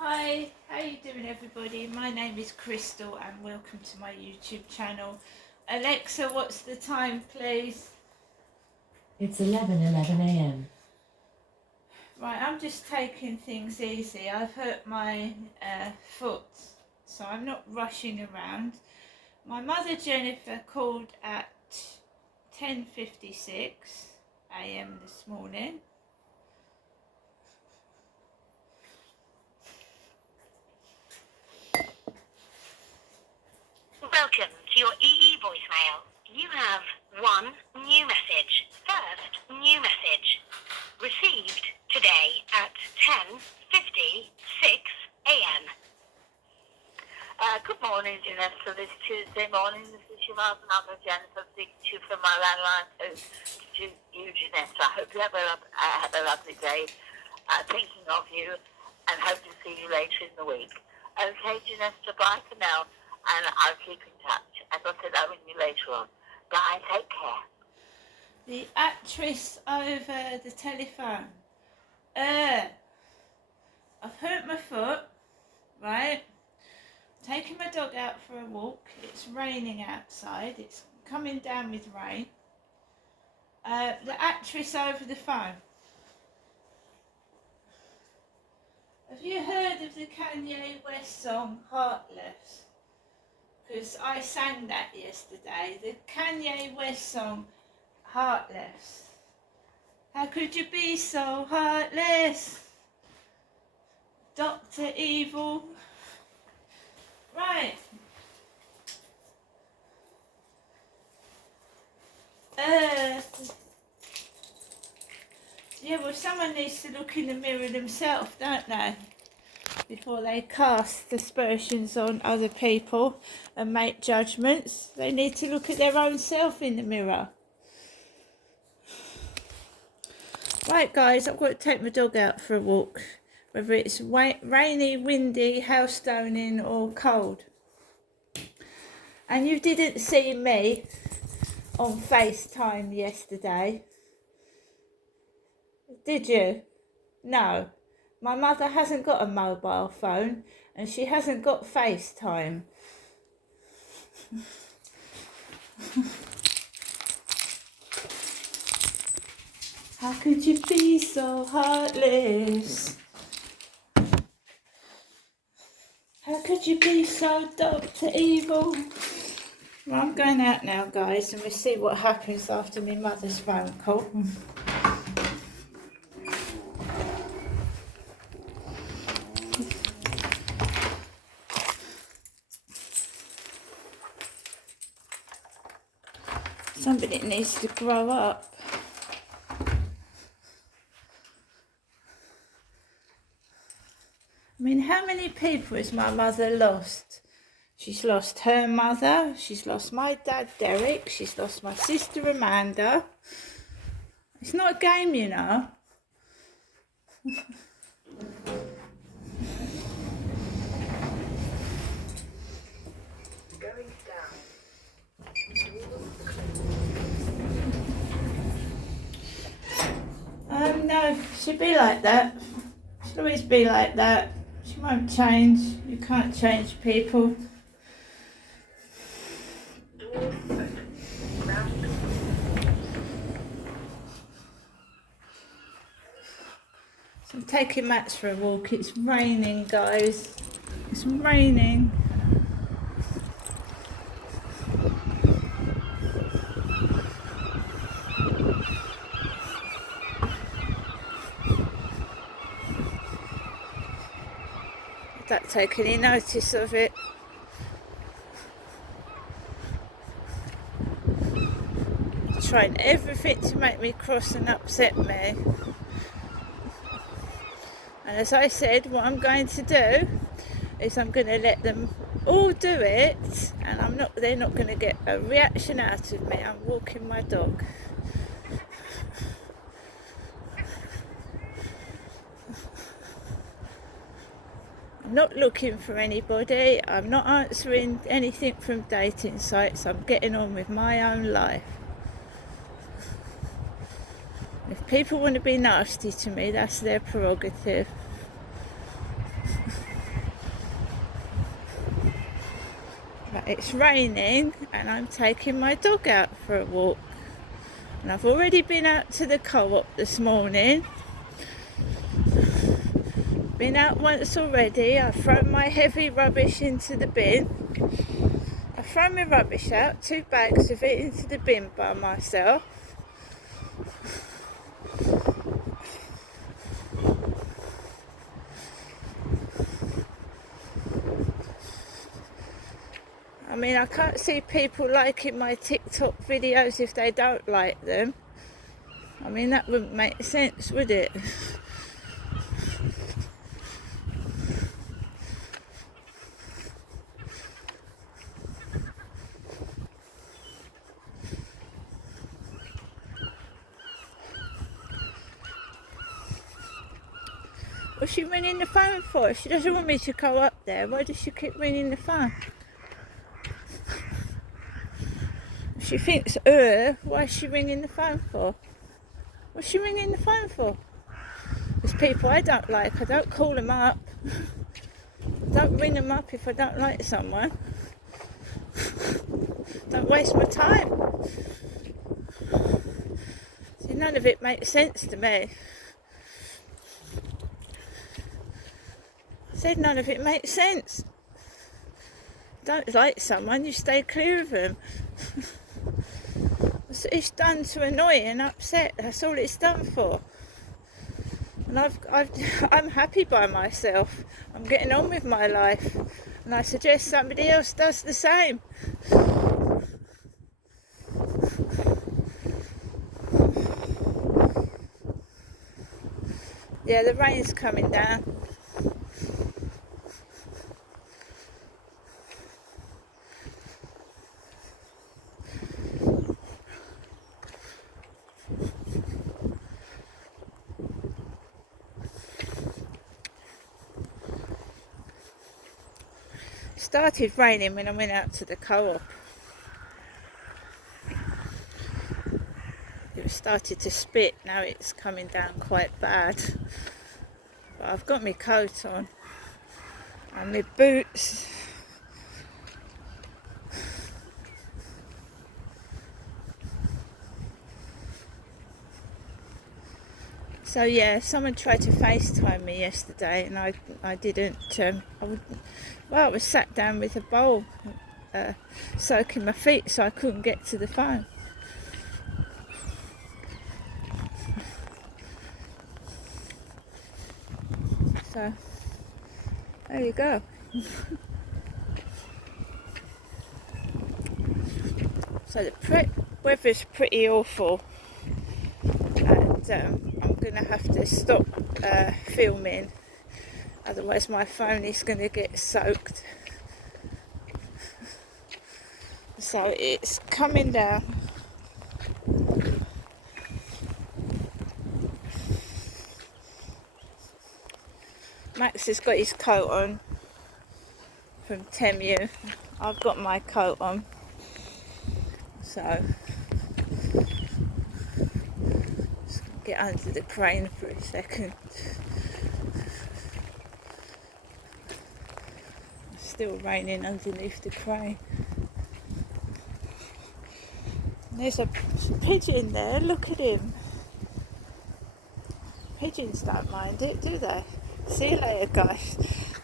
Hi, how you doing everybody? My name is Crystal and welcome to my YouTube channel. Alexa, what's the time please? It's 11:11 a.m. Right, I'm just taking things easy. I've hurt my foot, so I'm not rushing around. My mother Jennifer called at 10:56 a.m. this morning. Welcome to your EE voicemail. You have one new message. First new message. Received today at 10:56 a.m. Good morning, Jeanette. So this Tuesday morning, this is your mother Jennifer speaking to you from my landline to you, Jeanette. So I hope you have a lovely day. Thinking of you and hope to see you later in the week. Okay, Jeanette, so bye for now. And I'll keep in touch. As I said, I'll ring you later on. Bye, take care. The actress over the telephone. I've hurt my foot, right? Taking my dog out for a walk. It's raining outside. It's coming down with rain. The actress over the phone. Have you heard of the Kanye West song Heartless? Because I sang that yesterday. The Kanye West song Heartless. How could you be so heartless? Dr. Evil. Right. Yeah, well, someone needs to look in the mirror themselves, don't they? Before they cast aspersions on other people and make judgments, they need to look at their own self in the mirror. Right, guys, I've got to take my dog out for a walk, whether it's rainy, windy, hailstoning or cold. And you didn't see me on FaceTime yesterday, did you? No. My mother hasn't got a mobile phone and she hasn't got FaceTime. How could you be so heartless? How could you be so Dr. Evil? Well, I'm going out now, guys, and we'll see what happens after my mother's phone call. Somebody needs to grow up. I mean, how many people has my mother lost? She's lost her mother, she's lost my dad Derek, she's lost my sister Amanda. It's not a game, you know. Going down. No, she'll be like that. She'll always be like that. She won't change. You can't change people. So I'm taking Max for a walk. It's raining, guys. It's raining. Don't take any notice of it. Trying everything to make me cross and upset me. And as I said, what I'm going to do is I'm going to let them all do it, and they're not going to get a reaction out of me. I'm walking my dog. I'm not looking for anybody. I'm not answering anything from dating sites. I'm getting on with my own life. If people want to be nasty to me, that's their prerogative. It's raining and I'm taking my dog out for a walk. And I've already been out to the co-op this morning. Been out once already. I've thrown my heavy rubbish into the bin. I've thrown my rubbish out, 2 bags of it into the bin by myself. I mean, I can't see people liking my TikTok videos if they don't like them. I mean, that wouldn't make sense, would it? What's she ringing the phone for? She doesn't want me to go up there. Why does she keep ringing the phone? She thinks, why is she ringing the phone for? What's she ringing the phone for? There's people I don't like. I don't call them up. I don't ring them up if I don't like someone. Don't waste my time. See, none of it makes sense to me. I said none of it makes sense. Don't like someone, you stay clear of them. It's done to annoy and upset. That's all it's done for. And I'm happy by myself. I'm getting on with my life. And I suggest somebody else does the same. Yeah, the rain's coming down. It started raining when I went out to the co-op. It started to spit, now it's coming down quite bad. But I've got my coat on and my boots. So yeah, someone tried to FaceTime me yesterday and I didn't. I was sat down with a bowl soaking my feet, so I couldn't get to the phone. So there you go. So the weather's pretty awful, and I'm going to have to stop filming, otherwise my phone is going to get soaked. So it's coming down. Max has got his coat on from Temu. I've got my coat on. So just get under the crane for a second. It's still raining underneath the crane. There's a pigeon there, look at him. Pigeons don't mind it, do they? See you later, guys.